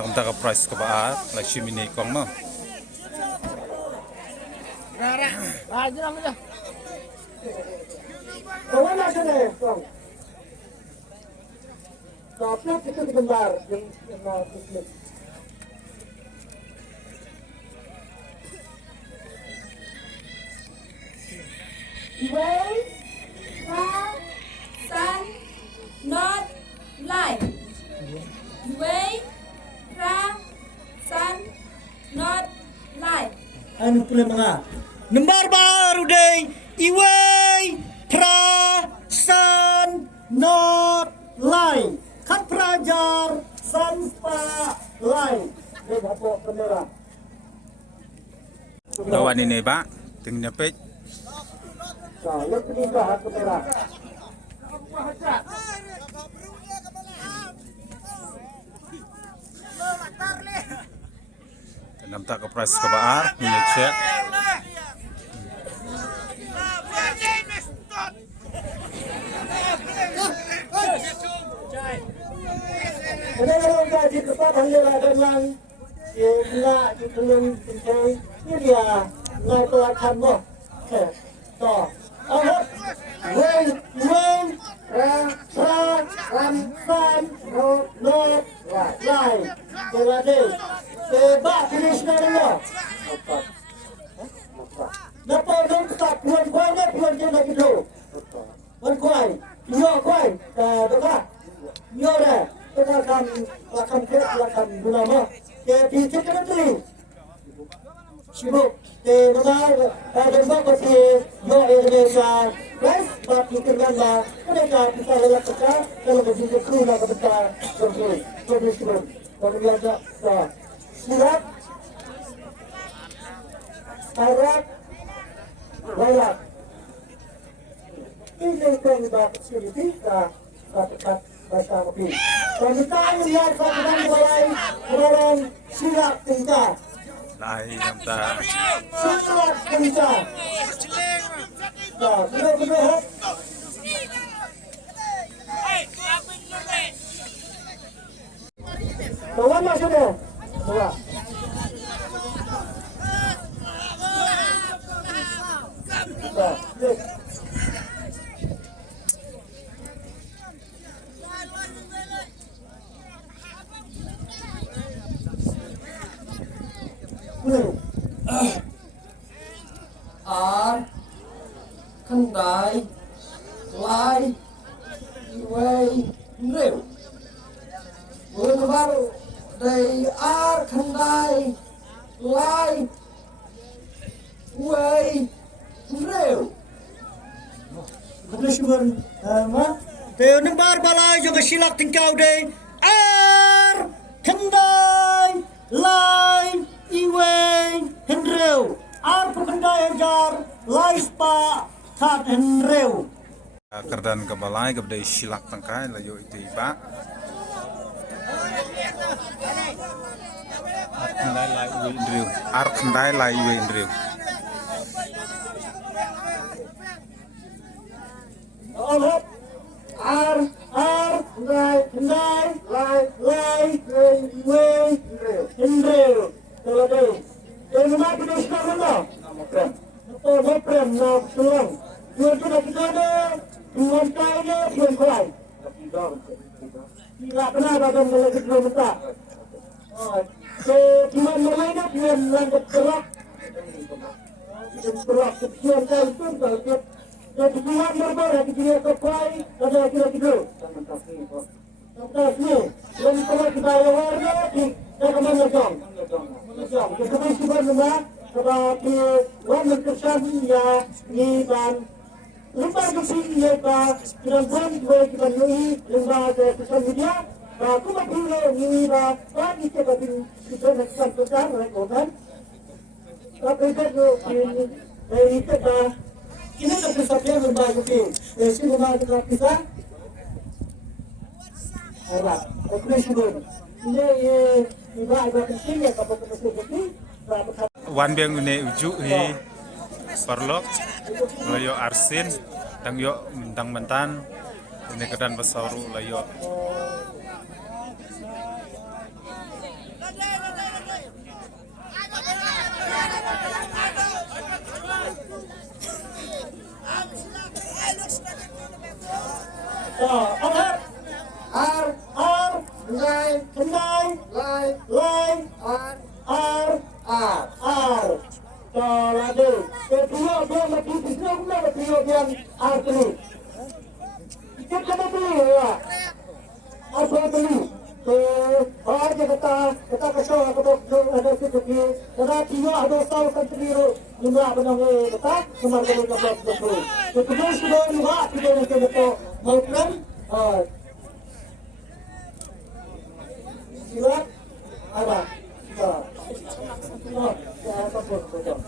Nak entah ke price ke baat, like chimney kong no. Kawan macam ni, kong. Tapi kita digembar dengan bisnis. Way, far, sun, not light. Way, far, sun, not light. Anu pula mga. Nembar baru deh. Iway, pra, san, not, lai. Kat pelajar, san, pa, lai. Ini apa kamera? Lawan ini pak, tinggal peit. Saya pergi ke kamera. Nampak ke price ke baat, ini cek. Ada orang gaji tempat Hangne ada yang nak ditolong pencari. Ini dia nak pelakan mo. So, ahok, wen, ram, san, no, lai, kelade. Sebab finish na rin mo. Napodong sa puan dia nak gitu. Puan Khwai, iyo Khwai, dohkha, iyo re. Kita akan guna mo. Ke picit ka na tuloy. Sibuk. Ke mga kadang ko si yo Indonesia. Guys, bakit tingnan ba? Mereka bisa lalak ka kalau begitu crew na kabita. Sorry, sibuk. Kalau biasa sa sirat. Arat. Wayak. Ini kan bakit siriti ka dapat baca kopi. Kami tahu lihat kawan mulai siap tingkah. Lai nampak. Siap tingkah. Nah, benar. Kawan masuk deh. Kawan. Ar, kandai, lai, iway, nreu. Bulan baru dari ar, kandai, lai, iway, nreu. Betul syukur. Teo nembar balai juga silak tingkau deh. Ar, kendai, lai, iway, hendreu. Ar pekendai ajar, lai spa, kat hendreu. Kerdan ke balai ke bedai silak tangkai layu itu iba. Kendai lai iwe indriu. Ar kendai lai iwe indriu. Alhap, ar, kendai, lai, iwe, hendreu. Kalau deh. Ini mana kita sekarang dah? Mawprem, nak tulang. Tuan tu nak kita ada, tuan kaya, tuan Khwai. Tidak pernah ada melangkah kilometer. Tuan mana tuan langkah terak. Terak kesian kali tu kalau jadi tuan berbara di Jingiakop Khwai, ada kira-kira. Sampai ni, dan kalau kita lawarnya di mana jom. Kita cuba nama seperti warna kesan ya ni dan lupa kesini ya pak dengan kita nui lembaga sosial media. Aku mahu ni lah bagi kita nak sampaikan rekomen. Tapi itu ini kita ini kita sahaja lembaga ini. Ini lembaga kita. Alright, oke syukur. Ini ibadah kecil ya kalau kita sebutkan. Wan biang ini ujuk hi perlok layo arsin dang yo mentang mentan ini kedan besaru layo Apa? ar Ar, ngai kendai, lai lai, ar ar, ar ar. Lagi. Kedua dia lagi bisnes pula kedua dia ar ini. Kita kena beli ya. Apa beli? Ar dia kata kasih aku ada sedikit. Karena dia ada tahu sendiri jumlah benang kata nomor dia dapat betul. Kedua sudah lihat kita nak betul. Mawprem. Silat ada. Ya, apa pun betul.